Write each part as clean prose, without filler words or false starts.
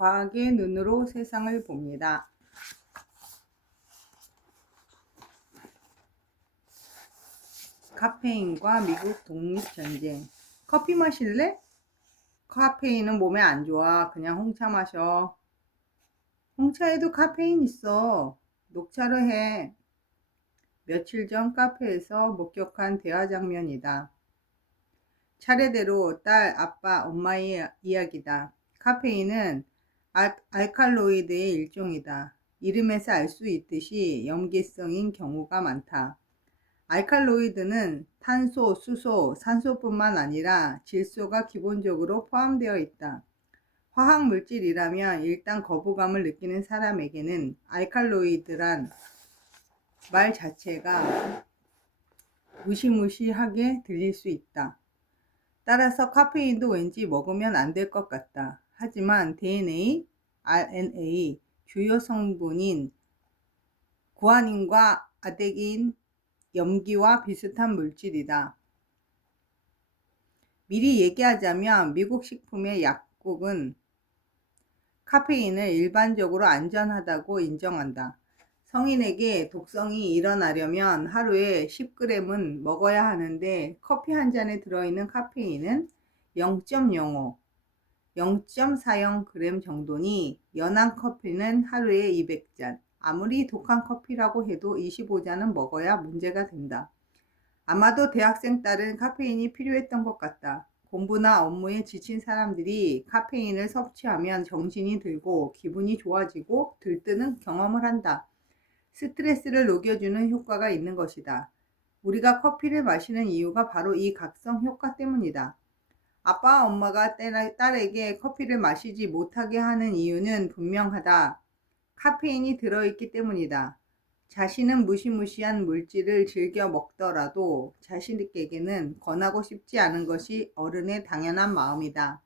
과학의 눈으로 세상을 봅니다. 카페인과 미국 독립전쟁. 커피 마실래? 카페인은 몸에 안 좋아. 그냥 홍차 마셔. 홍차에도 카페인 있어. 녹차로 해. 며칠 전 카페에서 목격한 대화 장면이다. 차례대로 딸, 아빠, 엄마의 이야기다. 카페인은 알칼로이드의 일종이다. 이름에서 알 수 있듯이 염기성인 경우가 많다. 알칼로이드는 탄소, 수소, 산소뿐만 아니라 질소가 기본적으로 포함되어 있다. 화학 물질이라면 일단 거부감을 느끼는 사람에게는 알칼로이드란 말 자체가 무시무시하게 들릴 수 있다. 따라서 카페인도 왠지 먹으면 안 될 것 같다. 하지만 DNA, RNA, 주요 성분인 구아닌과 아데닌, 염기와 비슷한 물질이다. 미리 얘기하자면 미국 식품의 약국은 카페인을 일반적으로 안전하다고 인정한다. 성인에게 독성이 일어나려면 하루에 10g은 먹어야 하는데 커피 한 잔에 들어있는 카페인은 0.05, 0.40g 정도니 연한 커피는 하루에 200잔, 아무리 독한 커피라고 해도 25잔은 먹어야 문제가 된다. 아마도 대학생 딸은 카페인이 필요했던 것 같다. 공부나 업무에 지친 사람들이 카페인을 섭취하면 정신이 들고 기분이 좋아지고 들뜨는 경험을 한다. 스트레스를 녹여주는 효과가 있는 것이다. 우리가 커피를 마시는 이유가 바로 이 각성 효과 때문이다. 아빠와 엄마가 딸에게 커피를 마시지 못하게 하는 이유는 분명하다. 카페인이 들어있기 때문이다. 자신은 무시무시한 물질을 즐겨 먹더라도 자신에게는 권하고 싶지 않은 것이 어른의 당연한 마음이다.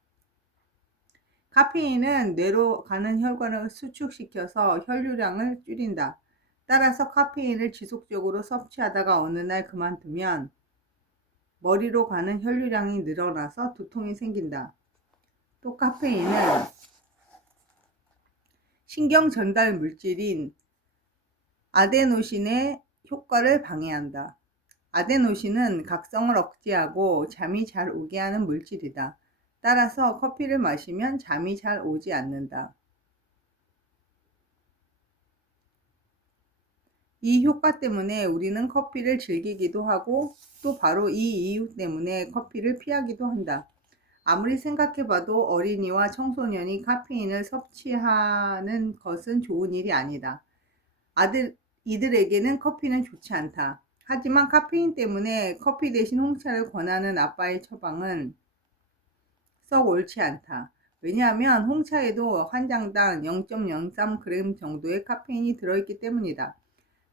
카페인은 뇌로 가는 혈관을 수축시켜서 혈류량을 줄인다. 따라서 카페인을 지속적으로 섭취하다가 어느 날 그만두면 머리로 가는 혈류량이 늘어나서 두통이 생긴다. 또 카페인은 신경 전달 물질인 아데노신의 효과를 방해한다. 아데노신은 각성을 억제하고 잠이 잘 오게 하는 물질이다. 따라서 커피를 마시면 잠이 잘 오지 않는다. 이 효과 때문에 우리는 커피를 즐기기도 하고 또 바로 이 이유 때문에 커피를 피하기도 한다. 아무리 생각해봐도 어린이와 청소년이 카페인을 섭취하는 것은 좋은 일이 아니다. 이들에게는 커피는 좋지 않다. 하지만 카페인 때문에 커피 대신 홍차를 권하는 아빠의 처방은 썩 옳지 않다. 왜냐하면 홍차에도 한 장당 0.03g 정도의 카페인이 들어있기 때문이다.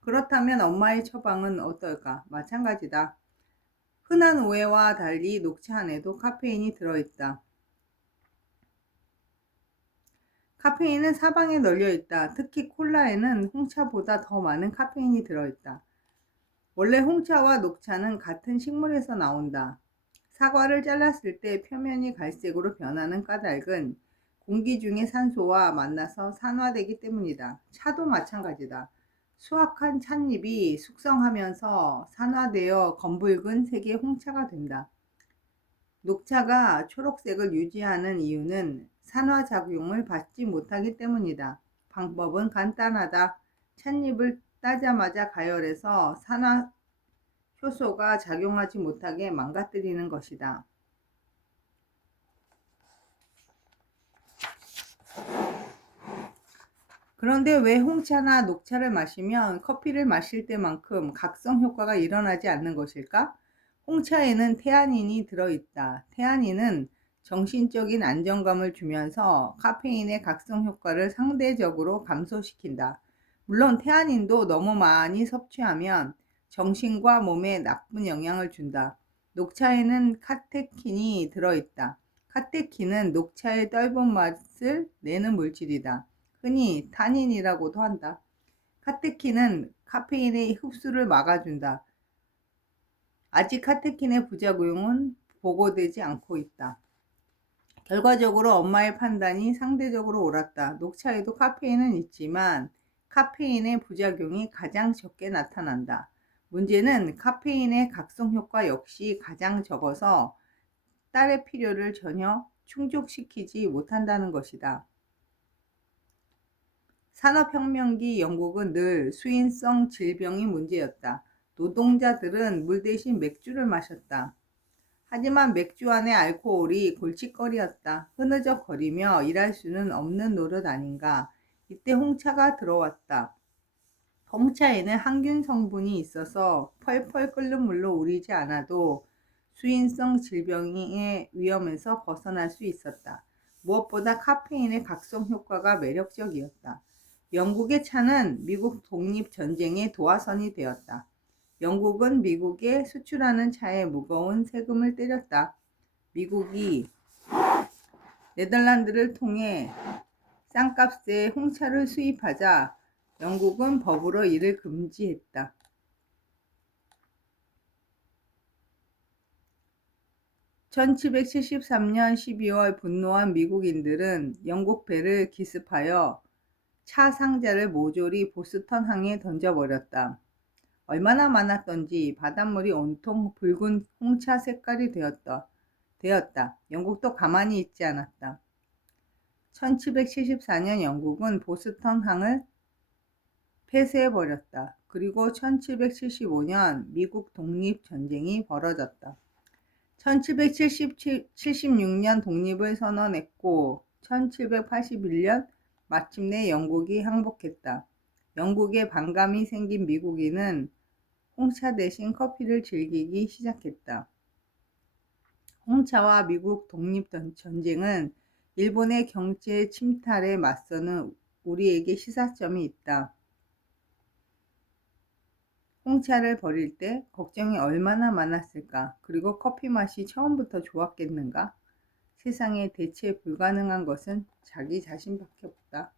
그렇다면 엄마의 처방은 어떨까? 마찬가지다. 흔한 오해와 달리 녹차 안에도 카페인이 들어있다. 카페인은 사방에 널려 있다. 특히 콜라에는 홍차보다 더 많은 카페인이 들어있다. 원래 홍차와 녹차는 같은 식물에서 나온다. 사과를 잘랐을 때 표면이 갈색으로 변하는 까닭은 공기 중의 산소와 만나서 산화되기 때문이다. 차도 마찬가지다. 수확한 찻잎이 숙성하면서 산화되어 검붉은 색의 홍차가 된다. 녹차가 초록색을 유지하는 이유는 산화작용을 받지 못하기 때문이다. 방법은 간단하다. 찻잎을 따자마자 가열해서 산화 효소가 작용하지 못하게 망가뜨리는 것이다. 그런데 왜 홍차나 녹차를 마시면 커피를 마실 때만큼 각성 효과가 일어나지 않는 것일까? 홍차에는 테아닌이 들어있다. 테아닌은 정신적인 안정감을 주면서 카페인의 각성 효과를 상대적으로 감소시킨다. 물론 테아닌도 너무 많이 섭취하면 정신과 몸에 나쁜 영향을 준다. 녹차에는 카테킨이 들어있다. 카테킨은 녹차의 떫은 맛을 내는 물질이다. 흔히 타닌이라고도 한다. 카테킨은 카페인의 흡수를 막아준다. 아직 카테킨의 부작용은 보고되지 않고 있다. 결과적으로 엄마의 판단이 상대적으로 옳았다. 녹차에도 카페인은 있지만 카페인의 부작용이 가장 적게 나타난다. 문제는 카페인의 각성 효과 역시 가장 적어서 딸의 필요를 전혀 충족시키지 못한다는 것이다. 산업혁명기 영국은 늘 수인성 질병이 문제였다. 노동자들은 물 대신 맥주를 마셨다. 하지만 맥주 안의 알코올이 골칫거리였다. 흐느적거리며 일할 수는 없는 노릇 아닌가. 이때 홍차가 들어왔다. 홍차에는 항균 성분이 있어서 펄펄 끓는 물로 우리지 않아도 수인성 질병의 위험에서 벗어날 수 있었다. 무엇보다 카페인의 각성 효과가 매력적이었다. 영국의 차는 미국 독립전쟁의 도화선이 되었다. 영국은 미국에 수출하는 차에 무거운 세금을 때렸다. 미국이 네덜란드를 통해 싼값에 홍차를 수입하자 영국은 법으로 이를 금지했다. 1773년 12월 분노한 미국인들은 영국 배를 기습하여 차 상자를 모조리 보스턴항에 던져버렸다. 얼마나 많았던지 바닷물이 온통 붉은 홍차 색깔이 되었다. 영국도 가만히 있지 않았다. 1774년 영국은 보스턴항을 폐쇄해버렸다. 그리고 1775년 미국 독립전쟁이 벌어졌다. 1776년 독립을 선언했고 1781년 마침내 영국이 항복했다. 영국에 반감이 생긴 미국인은 홍차 대신 커피를 즐기기 시작했다. 홍차와 미국 독립전쟁은 일본의 경제 침탈에 맞서는 우리에게 시사점이 있다. 홍차를 버릴 때 걱정이 얼마나 많았을까? 그리고 커피 맛이 처음부터 좋았겠는가? 세상에 대체 불가능한 것은 자기 자신밖에 없다.